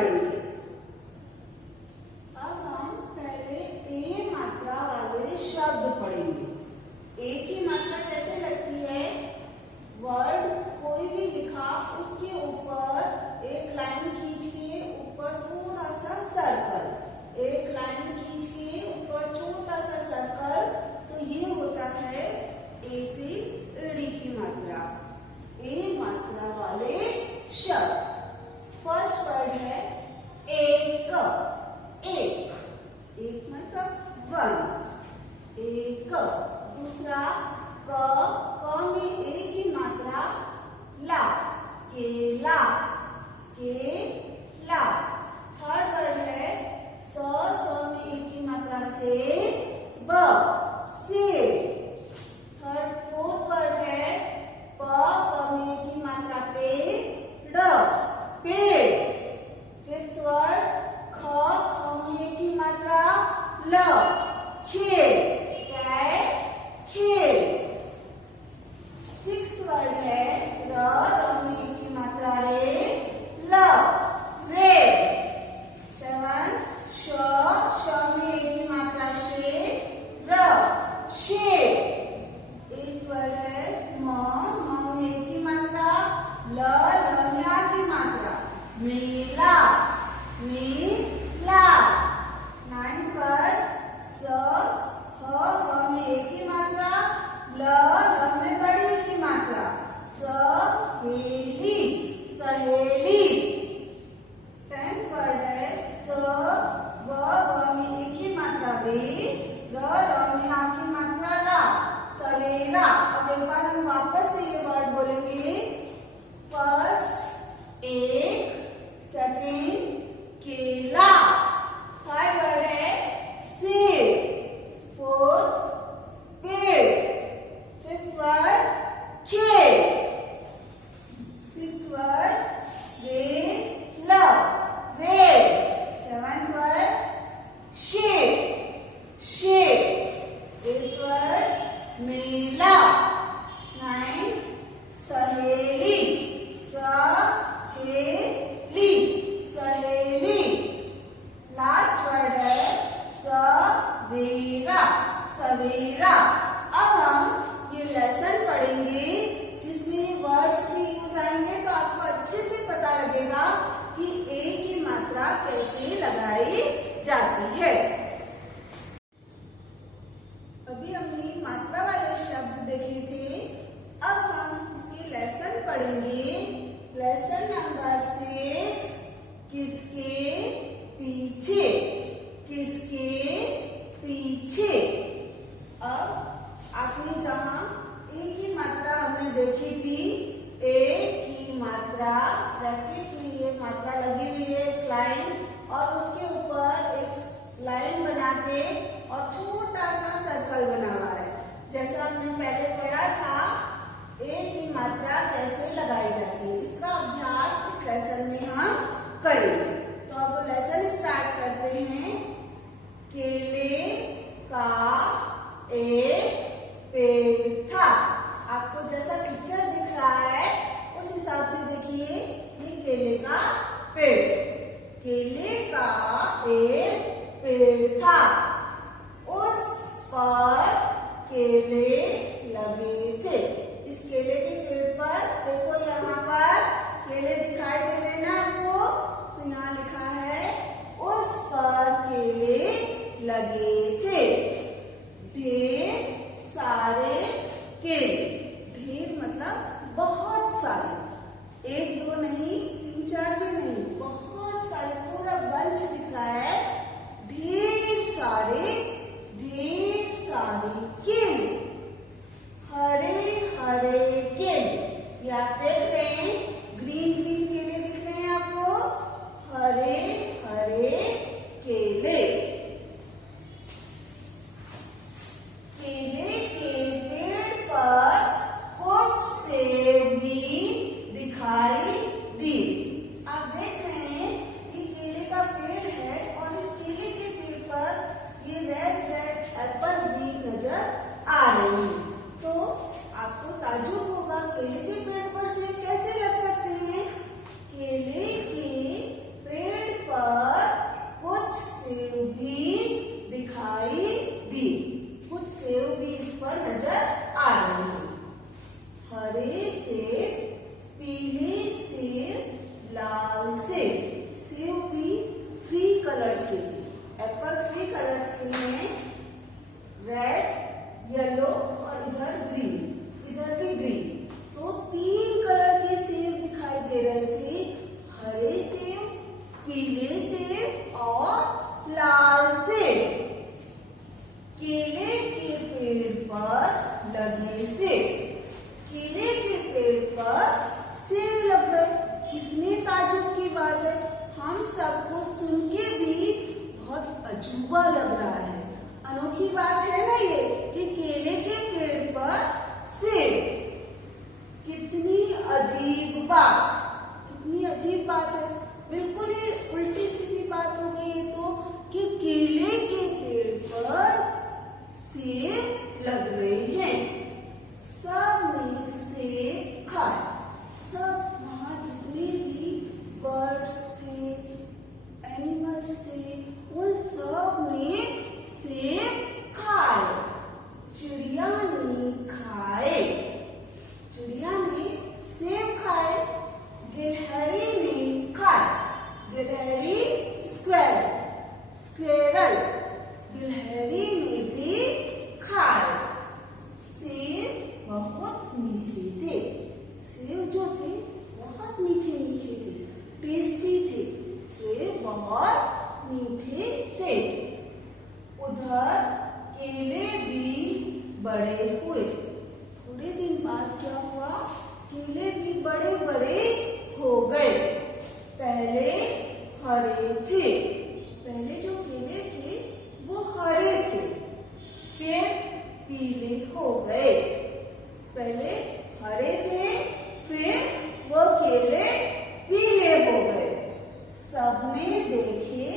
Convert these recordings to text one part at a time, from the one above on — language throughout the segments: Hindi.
पढ़ेंगे। अब हम पहले ए मात्रा वाले शब्द पढ़ेंगे। ए की मात्रा कैसे लगती है? वर्ड कोई भी लिखा उसके ऊपर एक लाइन खींच के ऊपर थोड़ा सा सर्कल, एक लाइन खींच के ऊपर छोटा सा सर्कल, तो ये होता है ए से ईड़ी की मात्रा। ए मात्रा वाले शब्द। फर्स्ट वर्ड है एक। एक, एक मतलब वन। एक। दूसरा क में ए की मात्रा ला, केला, केला। थर्ड वर्ड है स में ए की मात्रा से, ब, सेब। फोर्थ वर्ड है प में ए की मात्रा पे, ड, पेड़। फिफ्थ वर्ड ख में ए की मात्रा ल, खेल, कैट, खेल। सिक्स्थ वर्ड है र में ए की मात्रा रे, ल, रेड। सेवन श में ए की मात्रा शे, र, शेड। एट वर्ड है म में ए की मात्रा ल में आ की मात्रा, मेला, मेला। नाइन्थ वर्ड स ह में ए की मात्रा ल में बड़ी की मात्रा, सहेली, सहेली। टेंथ वर्ड है स व में ए की मात्रा वे, र में आ की मात्रा रा, सवेरा। अब एक बार हम वापस से ये वर्ड बोलेंगे। फर्स्ट एक, सेकेंड केला। थर्ड वर्ड है सेब। फोर्थ पेड़। फिफ्थ वर्ड खेल। सिक्स्थ वर्ड रेला, रेड। सेवंथ वर्ड शेड, शेड। एट्थ वर्ड मेला। नाइन्थ सहेली, सहेली, सहेली। लास्ट वर्ड है सवेरा, सवेरा। अब हम ये लेसन पढ़ेंगे जिसमें वर्ड्स भी यूज आएंगे, तो आपको अच्छे से पता लगेगा कि ए की मात्रा कैसे लगाई जाती है। अभी हमने मात्रा वाले शब्द देखे थे, अब हम इसके लेसन पढ़ेंगे। लेसन नंबर 6, किसके पीछे, किसके पीछे। अब आपने जहां ए की मात्रा हमने देखी थी, ए की मात्रा ब्रैकेट में ये मात्रा लगी हुई है एक लाइन, और उसके ऊपर एक लाइन बना के और छोटा सा सर्कल बना हुआ है। जैसा हमने पहले पढ़ा था ए की मात्रा कैसे लगाई जाती है, इसका अभ्यास इस लेसन में हम करेंगे। तो अब लेसन स्टार्ट करते हैं। केले का एक पेड़ था। आपको जैसा पिक्चर दिख रहा है उस हिसाब से देखिए, ये केले का पेड़। केले का एक पेड़ था, उस पर केले लगे थे। इस केले के पेड़ पर देखो, यहाँ पर केले दिखाई दे रहे हैं ना आपको, तो यहाँ लिखा है उस पर केले लगे थे। ढेर सारे केले, ढेर मतलब बहुत सारे, एक दो नहीं, तीन चार भी नहीं, बहुत सारे, पूरा बंच दिख रहा है। ढेर सारे केले, हरे हरे केले। ये आप देख रहे हैं, ग्रीन ग्रीन केले दिख रहे हैं आपको, हरे हरे केले। अनोखी बात है ना ये कि केले के पेड़ पर सेब। कितनी अजीब बात, कितनी अजीब बात है। बिल्कुल ही उल्टी सीधी बात हो गई है तो कि केले के पेड़ पर सेब लग रहे हैं। सब ने सेब खाए। सब वहां जितने भी बर्ड्स थे, एनिमल्स थे, वो सब ने सेब खाए। चिड़िया ने खाए, चिड़िया ने सेब खाए। गिलहरी ने खाए, गिलहरी स्क्वेरल, स्क्वेरल गिलहरी ने भी खाए। सेब बहुत मीठे थे, सेब जो थे बहुत मीठे मीठे थे, टेस्टी थे, सेब बहुत मीठे थे। उधर केले भी बड़े हुए। थोड़े दिन बाद क्या हुआ, केले भी बड़े बड़े हो गए। पहले हरे थे, पहले जो केले थे वो हरे थे, फिर पीले हो गए। पहले हरे थे, फिर वो केले पीले हो गए। सबने देखे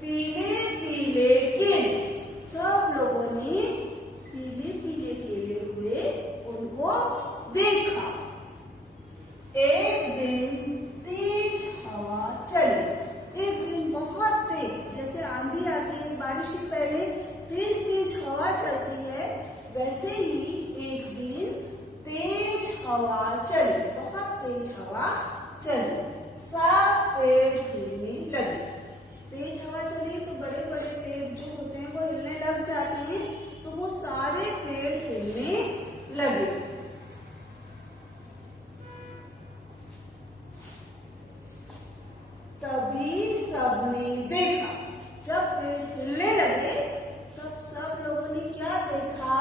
पीले पीले केले, सब लोगों ने पीले पीले केले हुए उनको देखा। एक दिन तेज हवा चली, एक दिन बहुत तेज, जैसे आंधी आती है बारिश के पहले तेज तेज हवा चलती है, वैसे ही एक दिन तेज हवा चली, बहुत तेज हवा चली। सब पेड़ हिलने लगे। तेज हवा चली तो बड़े बड़े पेड़ जो होते हैं वो हिलने लग जाते हैं, तो वो सारे पेड़ हिलने लगे। तभी सबने देखा, जब पेड़ हिलने लगे तब सब लोगों ने क्या देखा,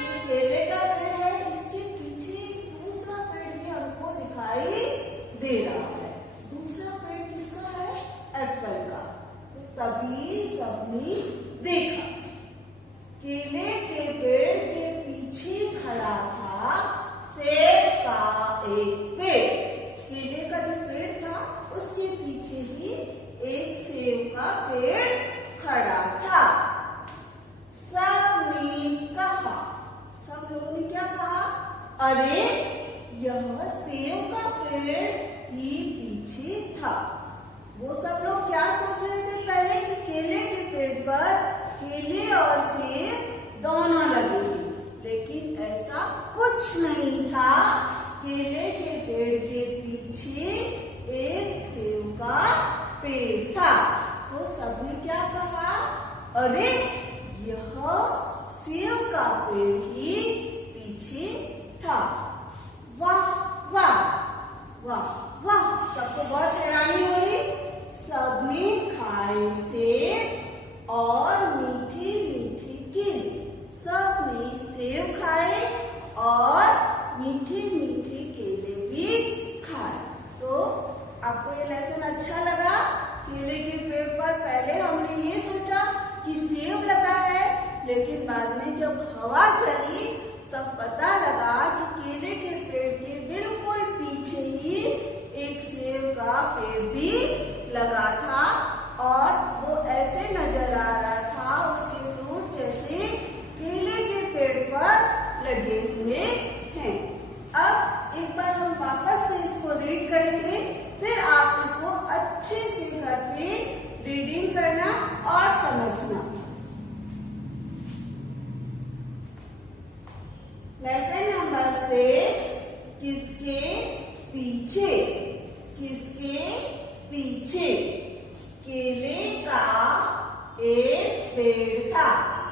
ये केले का पेड़ है, इसके पीछे दूसरा पेड़ भी हमको दिखाई दे रहा है। दूसरा पेड़ किसका है, एप्पल का। तो तभी सबने देखा केले के पेड़ के पीछे खड़ा था सेब का एक पेड़। केले का जो पेड़ था उसके पीछे ही एक सेब का पेड़ खड़ा था। सबने कहा, सब लोगों ने क्या कहा, अरे यह सेब का पेड़ ही पीछे था। वो सब लोग क्या सोच रहे थे पहले कि केले के पेड़ पर केले और सेब दोनों लगे हैं, लेकिन ऐसा कुछ नहीं था। केले के पेड़ के पीछे एक सेब का पेड़ था। तो सबने क्या कहा, अरे यह सेब का पेड़ ही पीछे था। वाह वाह वाह वाह, सबको बहुत हैरानी हुई। सबने खाए सेब और मीठे मीठे केले। सबने सेब खाए और मीठे मीठे केले भी खाए। तो आपको ये लेसन अच्छा लगा। केले के पेड़ पर पहले हमने ये सोचा कि सेब लगा है, लेकिन बाद में जब हवा चली तब पता लगा कि केले के पेड़ के बिल्कुल पीछे ही एक सेब का पेड़ भी लगा था और वो ऐसे नजर आ रहा था, उसके फ्रूट जैसे केले के पेड़ पर लगे हुए हैं। अब एक बार हम वापस से इसको रीड करेंगे, फिर आप इसको अच्छे से घर पे रीडिंग करना और समझना। लेसन नंबर 6, किसके पीछे, किसके पीछे। केले का एक पेड़ था,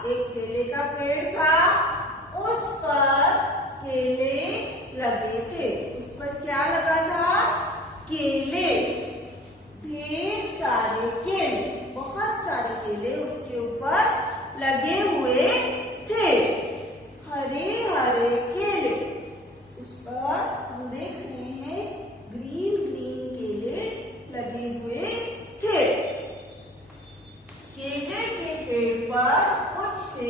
एक केले का पेड़ था, उस पर केले लगे थे। उस पर क्या लगा था, केले, ढेर सारे केले, बहुत सारे केले उसके ऊपर लगे हुए थे, हरे हरे केले। उस पर हम देख रहे हैं ग्रीन ग्रीन केले लगे हुए थे। केले के पेड़ पर कुछ से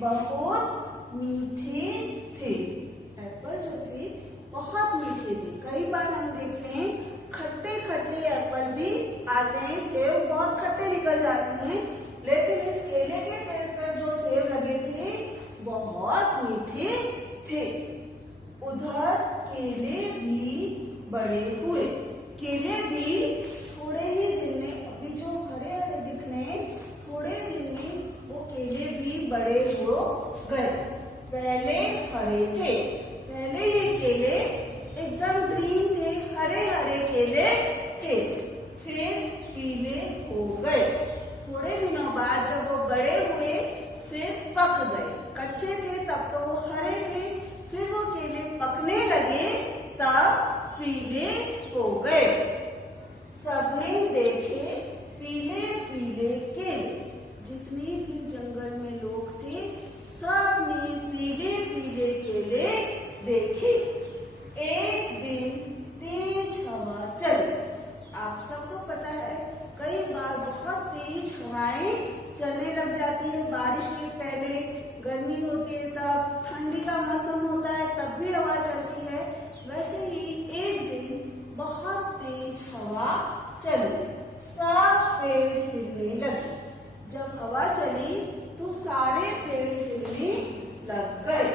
बहुत मीठे थे। एप्पल जो थे बहुत मीठे थे। कई बार हम देखते हैं खट्टे खट्टे एप्पल भी आते हैं, सेब बहुत खट्टे निकल जाते हैं, लेकिन इस केले के पेड़ पर जो सेब लगे थे बहुत मीठे थे। उधर केले भी बड़े हुए। केले भी थोड़े ही दिन में, अभी जो हरे हरे दिख रहे हैं, थोड़े दिन में वो केले भी बड़े हो गए। पहले हरे थे, पहले ये केले एकदम ग्रीन थे, हरे हरे केले थे, फिर पीले हो गए। थोड़े दिनों बाद जब वो बड़े हुए फिर पक गए। कच्चे थे तब तो वो हरे थे, फिर वो केले पकने लगे तब पीले हो गए। सबने देखे पीले पीले केले। जितने भी जंगल में लोग थे सबने पीले पीले केले देखे। एक दिन तेज हवा चली। आप सबको पता है कई बार बहुत तेज हवाएं चलने लग जाती है। बारिश के पहले गर्मी होती है, तब ठंडी का मौसम होता है, तब भी हवा चलती है। वैसे ही एक दिन बहुत तेज हवा चली, सब पेड़ हिलने लगे। जब हवा चली तो सारे पेड़ हिलने लग गए।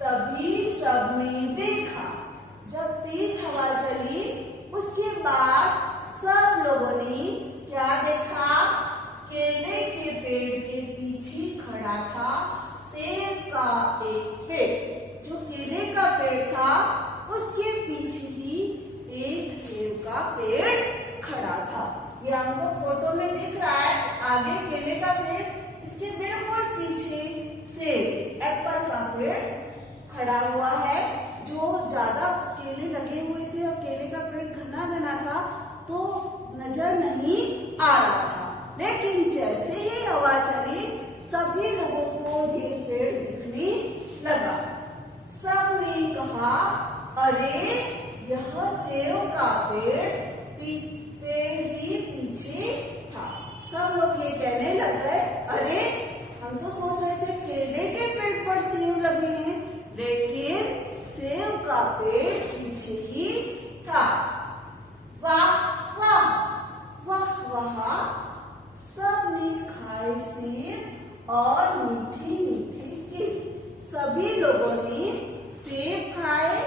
तभी सबने देखा, जब तेज हवा चली उसके बाद सब लोगों ने क्या देखा? केले के पेड़ के पीछे खड़ा था सेब का एक पेड़। जो केले का पेड़ था उसके पीछे ही एक सेब का पेड़ खड़ा था। ये हमको फोटो में दिख रहा है, आगे केले का पेड़, इसके बिल्कुल पीछे सेब एप्पल का पेड़ खड़ा हुआ है। जो ज्यादा केले लगे हुए थे और केले का पेड़ घना घना था तो नजर नहीं आ रहा था, लेकिन जैसे ही हवा चली सभी लोगों को ये पेड़ दिखने लगा। सबने कहा, अरे यह सेब का पेड़ ही पीछे था। सब लोग ये कहने लग गए, अरे हम तो सोच रहे थे केले के पेड़ पर सेब लगे हैं, लेकिन सेब का पेड़ पीछे ही था। वाह वाह वाह वाह, सबने खाए सेब और मीठे मीठे केले। सभी लोगों ने सेब खाए